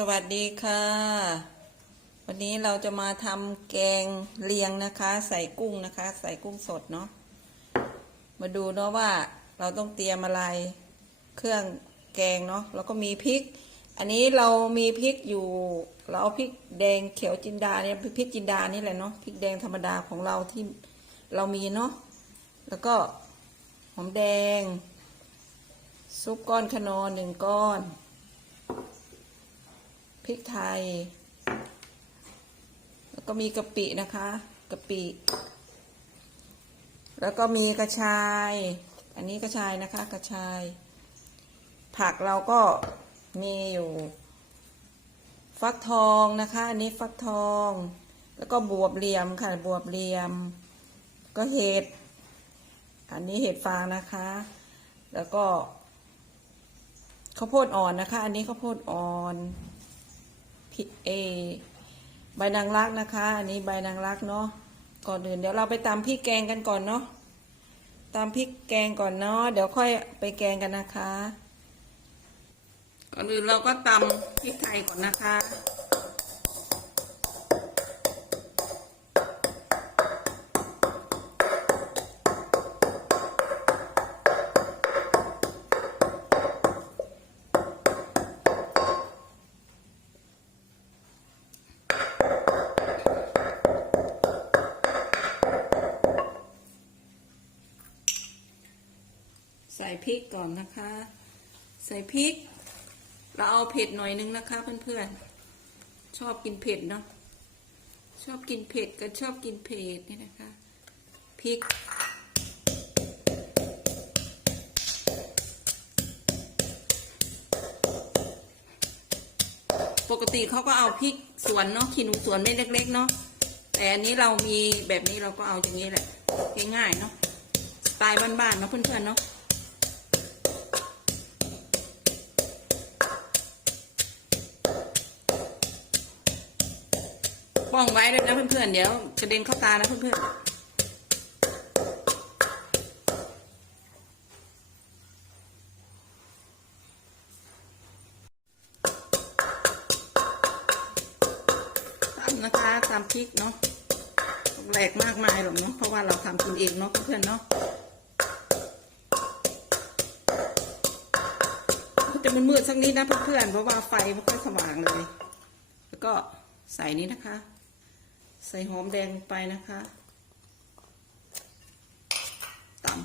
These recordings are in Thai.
สวัสดีค่ะ วันนี้เราจะมาทำแกงเลียงนะคะ ใส่กุ้งนะคะ ใส่กุ้งสดเนาะมาดูเนาะว่าเราต้องเตรียมอะไรเครื่องแกงเนาะแล้วก็มีพริก อันนี้เรามีพริกอยู่ เราเอาพริกแดงเขียวจินดาเนี่ยพริกจินดานี่แหละเนาะพริกแดงธรรมดาของเราที่เรามีเนาะแล้วก็หอมแดง ซุปก้อนขนอหนึ่งก้อน พริกไทย แล้วก็มีกะปินะคะกะปิ แล้วก็มีกระชาย อันนี้กระชายนะคะ กระชาย ผักเราก็มีอยู่ ฟักทองนะคะ อันนี้ฟักทอง แล้วก็บวบเหลี่ยมค่ะ บวบเหลี่ยม ก็เห็ด อันนี้เห็ดฟางนะคะ แล้วก็ข้าวโพดอ่อนนะคะ อันนี้ข้าวโพดอ่อน พริกเอ ใบนางรักนะคะ อันนี้ใบนางรักเนาะก่อนอื่นเดี๋ยวเราไปตำพริกแกงกันก่อนเนาะตำพริกแกงก่อนเนาะเดี๋ยวค่อยไปแกงกันนะคะ ก่อนอื่นเราก็ตำพริกไทยก่อนนะคะ ส่พริกก่อนนะคะ ใส่พริก เราเอาเผ็ดหน่อยนึงนะคะเพื่อนๆ ชอบกินเผ็ดเนาะ ชอบกินเผ็ดก็ชอบกินเผ็ดนี่นะคะ พริก ปกติเขาก็เอาพริกสวนเนาะขีหนูสวนไม่เล็ก ๆ เนาะ แต่อันนี้เรามีแบบนี้เราก็เอาอย่างนี้แหละ ง่ายๆเนาะสไตล์บ้านๆเนาะเพื่อนๆเนาะ ป้องไว้ด้วยนะเพื่อนๆ เดี๋ยวกระเด็นเข้าตานะเพื่อนๆตำนะคะตำพริกเนาะแหลกมากมายหรอกเนาะเพราะว่าเราทำกินเองเนาะเพื่อนๆเนาะจะมันมืดๆสักนิดนะเพื่อนๆเพราะว่าไฟไม่ค่อยสว่างเลย แล้วก็ใส่นี้นะคะ ใส่หอมแดงลงไปนะคะตำ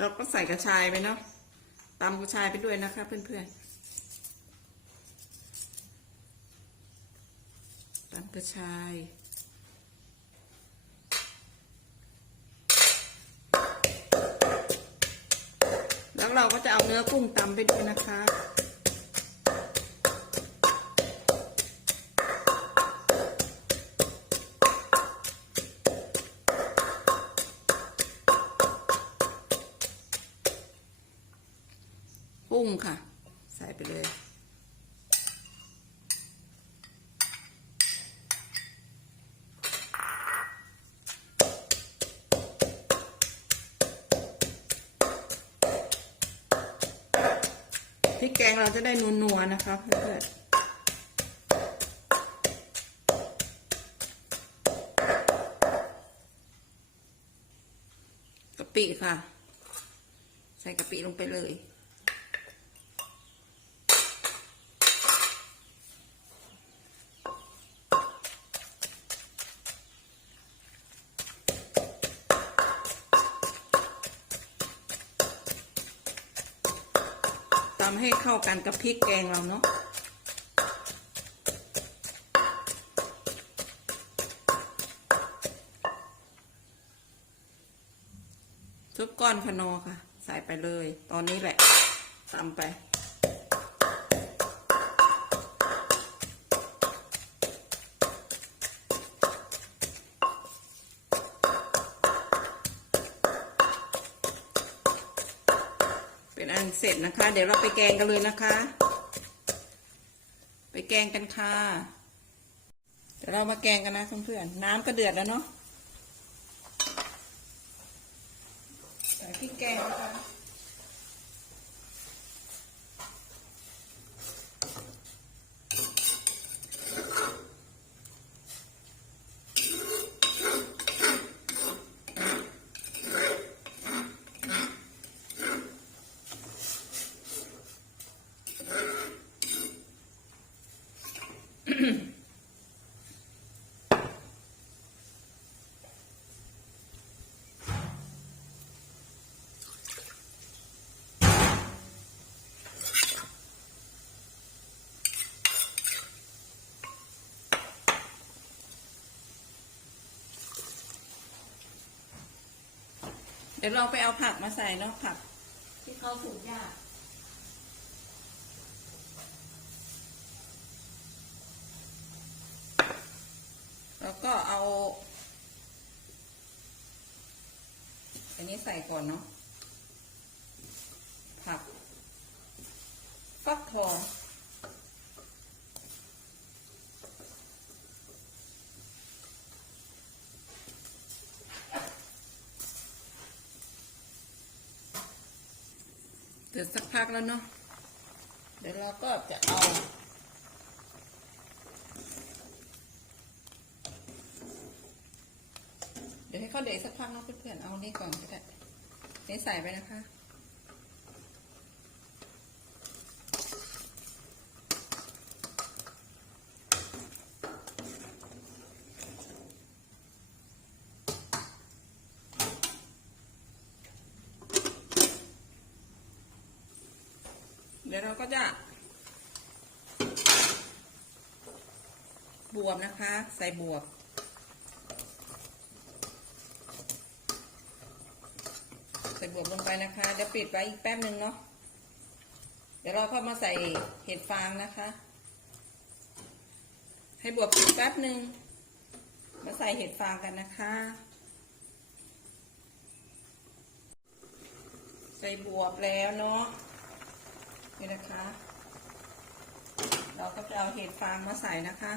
เราก็ใส่กระชายไปเนาะ ตำกระชายไปด้วยนะคะ เพื่อนๆตำกระชายแล้วเราก็จะเอาเนื้อกุ้งตำไปด้วยนะคะ กุ้งค่ะ ใส่ไปเลย พริกแกงเราจะได้นัวๆนะคะเพื่อนกะปิค่ะ ใส่กะปิลงไปเลย เข้ากันกับพริกแกงเราเนาะทุบก้อนขนอค่ะ ใส่ไปเลย ตอนนี้แหละตำไป เป็นอันเสร็จนะคะ เดี๋ยวเราไปแกงกันเลยนะคะ ไปแกงกันค่ะ เดี๋ยวเรามาแกงกันนะเพื่อนๆน้ำก็เดือดแล้วเนาะ เดี๋ยวเราไปเอาผักมาใส่เนาะผัก ที่เขาสุกยากแล้วก็เอา อันนี้ใส่ก่อนเนาะผักฟักทอง เดือดสักพักแล้วเนาะ เดี๋ยวเราก็จะเอา เดี๋ยวให้เขาเดือดสักพักเนาะเพื่อนๆ เอานี่ก่อนก็ได้นี่ใส่ไปนะคะ เดี๋ยวเราก็จะบวบนะคะ ใส่บวบ ใส่บวบลงไปนะคะเดี๋ยวปิดไว้อีกแป๊บหนึ่งเนาะเดี๋ยวเราก็มาใส่เห็ดฟางนะคะ ให้บวบปิดแป๊บหนึ่งมาใส่เห็ดฟางกันนะคะ ใส่บวบแล้วเนาะ นี่นะคะ เราก็จะเอาเห็ดฟางมาใส่นะคะ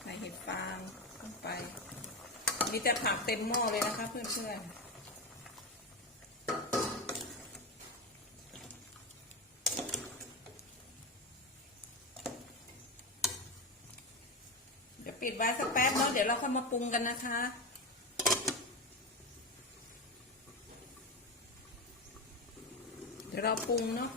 ใส่เห็ดฟางลงไปนี่จะผักเต็มหม้อเลยนะคะเพื่อนๆเดี๋ยวปิดไว้สักแป๊บเนาะเดี๋ยวเราค่อยมาปรุงกันนะคะ เดี๋ยวเราปรุงเนาะ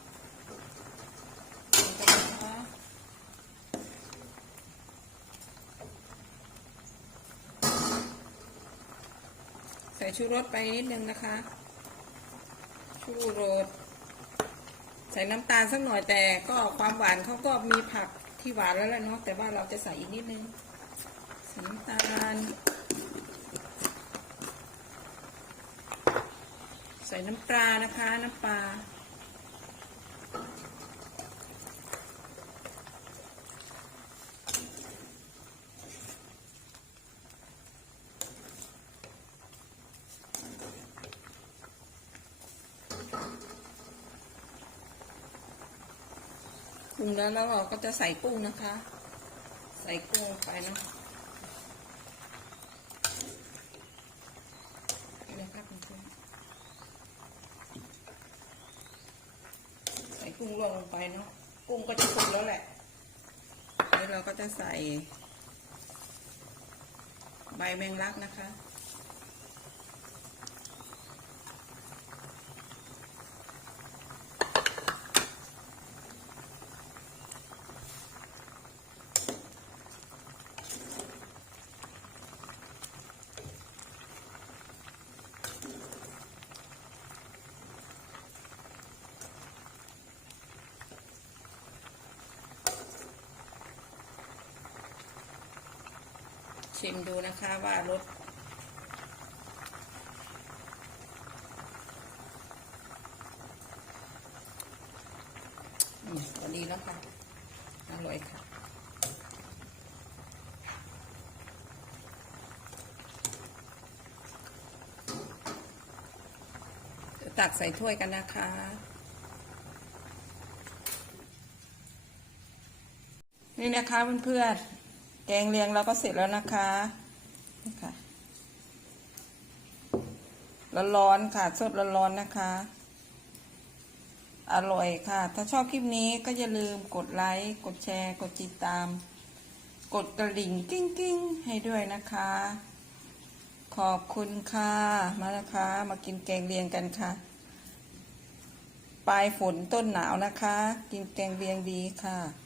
ใส่ชูรสไปนิดนึงนะคะ ชูรส ใส่น้ำตาลสักหน่อยแต่ก็ความหวานเขาก็มีผักที่หวานแล้วแหละเนาะแต่ว่าเราจะใส่อีกนิดนึงใส่น้ำตาล ใส่น้ำปลานะคะน้ำปลา รุงแล้วแล้วเราก็จะใส่กุ้งนะคะ ใส่กุ้งลงไปนะคะใส่กุ้งลวกลงไปเนาะกุ้งก็จะสุกแล้วแหละแล้วเราก็จะใส่ ใบแมงลักนะคะ ชิมดูนะคะว่ารสอืมพอดีแล้วค่ะอร่อยค่ะตักใส่ถ้วยกันนะคะ นี่นะคะเพื่อนๆ แกงเลียงเราก็เสร็จแล้วนะคะนี่ค่ะร้อนๆค่ะสดร้อนๆนะคะ อร่อยค่ะ ถ้าชอบคลิปนี้ก็อย่าลืมกดไลค์ กดแชร์ กดติดตาม กดกระดิ่งกิ้งกิ้งให้ด้วยนะคะ ขอบคุณค่ะ มานะคะมากินแกงเลียงกันค่ะ ปลายฝนต้นหนาวนะคะ กินแกงเลียงดีค่ะ